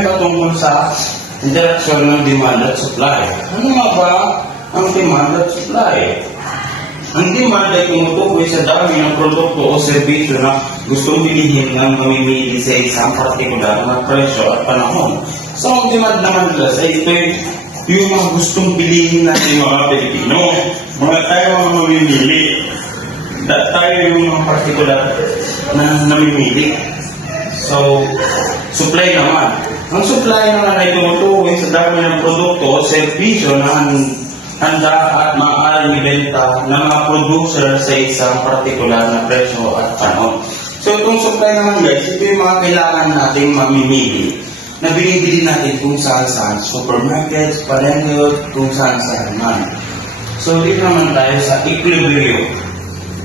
Patungkol sa interaksyon ng demand at supply. Ano nga ba ang demand at supply? Ang demand ay tumutukoy sa dami ng produkto o serbisyo na gustong bilihin ng mamimili sa isang partikular na presyo at panahon. So, ang demand naman ay ito yung mga gustong bilihin natin mga Pilipino. Mga tayo mga mamimili. Tayo yung mga partikular na namimili. So, supply naman. Ang supply naman ay tumutukoy sa dami ng produkto o serbisyo na handa at maaaring ibenta ng mga producer sa isang partikular na presyo at panahon. So, itong supply naman guys, ito yung mga kailangan nating mamimili na binibili natin kung saan-saan. Supermarkets, palengke, kung saan-saan man. So, dito naman tayo sa equilibrium.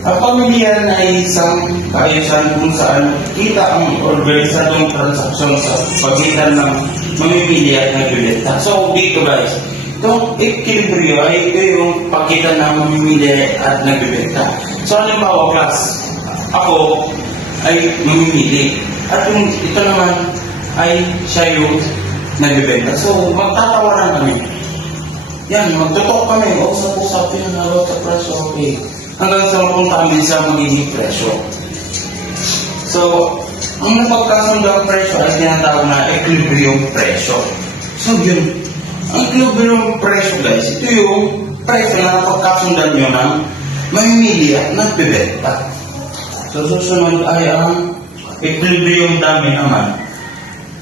Ang pamilyan ay isang kaayusan kung saan kita ang organisadong transaksyon sa pagitan ng mamimili at nagbibenta. So, dito guys, itong equilibrium ay ito yung pagitan ng mamimili at nagbibenta. So, halimbawa class, ako ay mamimili. At yung ito naman ay siya yung nagbibenta. So, magtatawaran kami. Yan, magtutok kami. Usap-usapin na about sa presyo, okay. Hanggang sa mapunta kami sa magiging presyo. So, ang napagkasundang presyo ay tinatawag na equilibrium presyo. So, yun. Ang equilibrium presyo guys, ito yung presyo na napagkasundan nyo ng mamimili at nagbibenta. So, susunod ay ang equilibrium dami naman.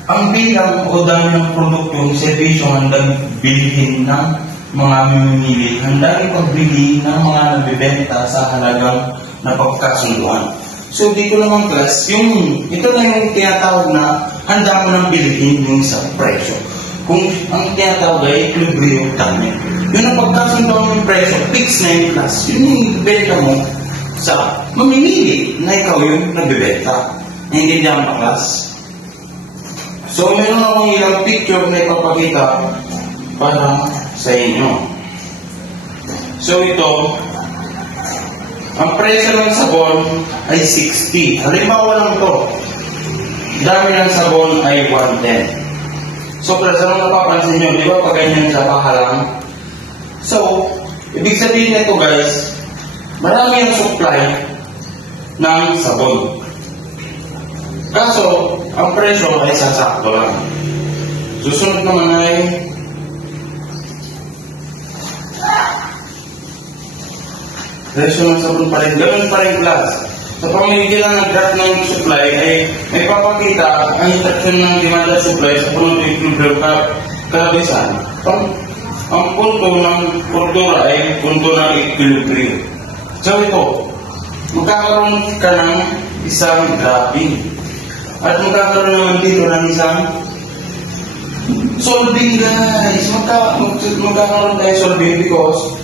Ang bilang o dami ng produkto o servisyo handang bilhin ng mga mamimili, handang pagbili ng mga nabibenta sa halagang napagkasunduan. So, dito naman class, ito na yung tinatawag na handa mo ng bilhin yung sa presyo. Kung ang tinatawag ay equilibrium dami. Yung napagkasunduan yung presyo, fix na yung class. Yun yung benta mo sa mamimili na ikaw yung nabibenta. Naintindihan ba class? So, meron akong ilang picture na ipapakita para sa inyo. So, ito, ang presyo ng sabon ay 60. Halimbawa lang ito, dami ng sabon ay 110. So, plus, anong napapansin nyo? Di ba pag ganyan sa bahalang? So, ibig sabihin nito guys, marami ang supply ng sabon. Kaso, ang presyo ay sasakto lang. Susunod naman ay presyo ng sabon pa rin. Ganun pa rin class. Sa pamimigilan ng graph ng supply ay may papakita ang interaksyon ng demand at supply sa punto ng equilibrium kalabisan. Ang punto ng kultura ay punto ng equilibrium. So ito, magkakaroon ka ng isang graphing. At magkakaroon naman dito ng isang solving guys. Magkakaroon tayo solving because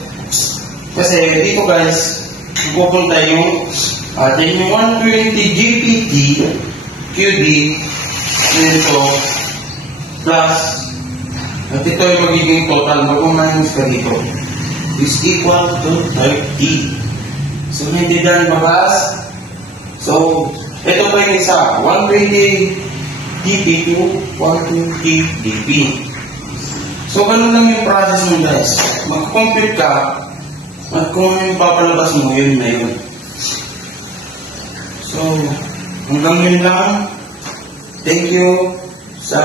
kasi dito guys, pupunta yung ating 120 GPT QD dito plus at ito yung magiging total mag-minus ka dito is equal to 30. So, hindi dyan mabas. So, ito pa yung isa 120 dp to 120 dp. So, ganun lang yung process mo guys. Mag-compute ka at kung ano yung papalabas mo, yun na yun. So, hanggang yun lang. Thank you sa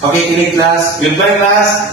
pakikinig class. Goodbye class!